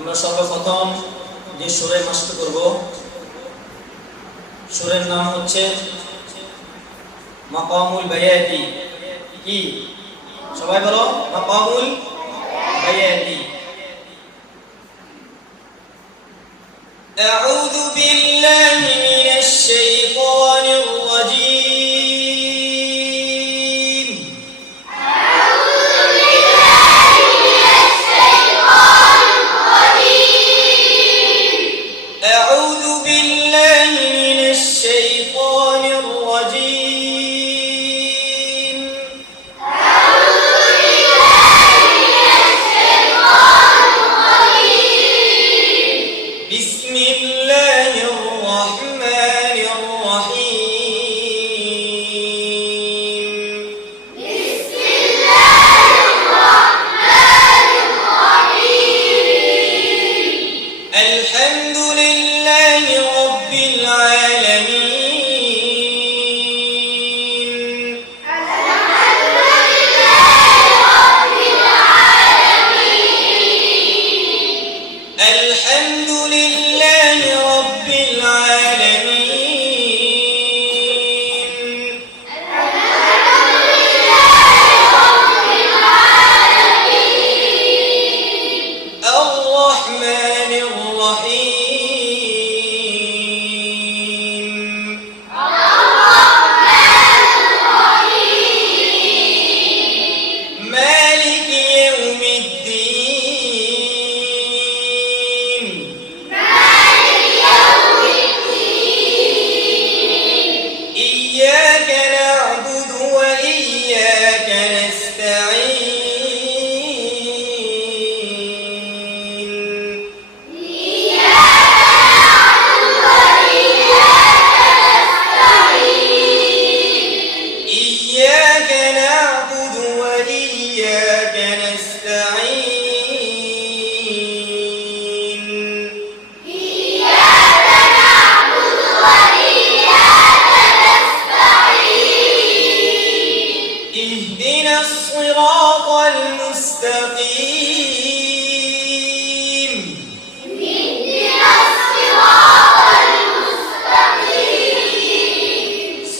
আমরা সর্বপ্রথম যে সুরে মাস্ক করব সুরের নাম হচ্ছে মাকামুল বায়াতি। কি সবাই বলো, মাকামুল বায়াতি। আউযু বিল্লাহি মিনাশ শাইতানির রাজীম। أعوذ بالله من الشيطان الرجيم. أعوذ بالله من الشيطان الرجيم. بسم الله الرحمن الرحيم. بسم الله الرحمن الرحيم. الحمد لله رب العالمين. الحمد لله رب العالمين. الحمد لله رب العالمين. الرحمن الرحيم. مالك يوم الدين. إياك نعبد وإياك نستعين. إياك نعبد وإياك نستعين. اهدنا الصراط المستقيم.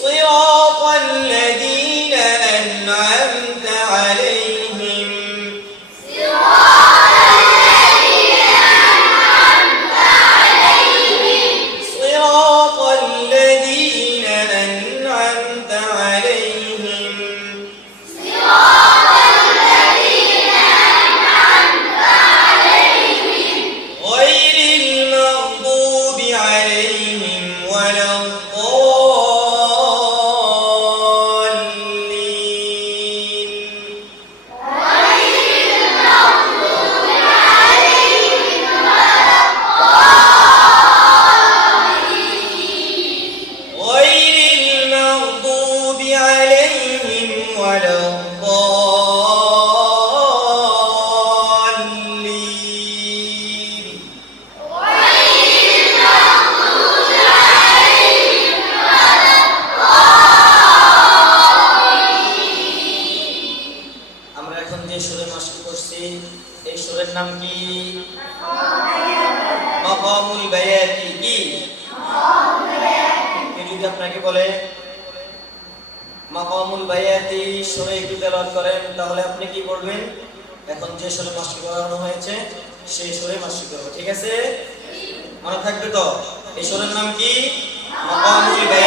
صراط الذين أنعمت عليهم. صراط الذين أنعمت عليهم. غير المغضوب عليهم ولا الضالين. غير المغضوب عليهم ولا الضالين. আমরা এখন যে সুরে মাস্ক করছি এই সুরের নাম কি? মাকামুল বায়াতি। কি কেউ যদি আপনাকে বলে মাকামুল বায়াতি সুরে একটু তেলাওয়াত করেন, তাহলে আপনি কি করবেন? এখন যে সুরে মাস্ক করানো হয়েছে সেই সুরে মাস্ক করব। ঠিক আছে, মনে থাকবে তো? এই সুরের নাম কি? মাকামুল বায়াতি।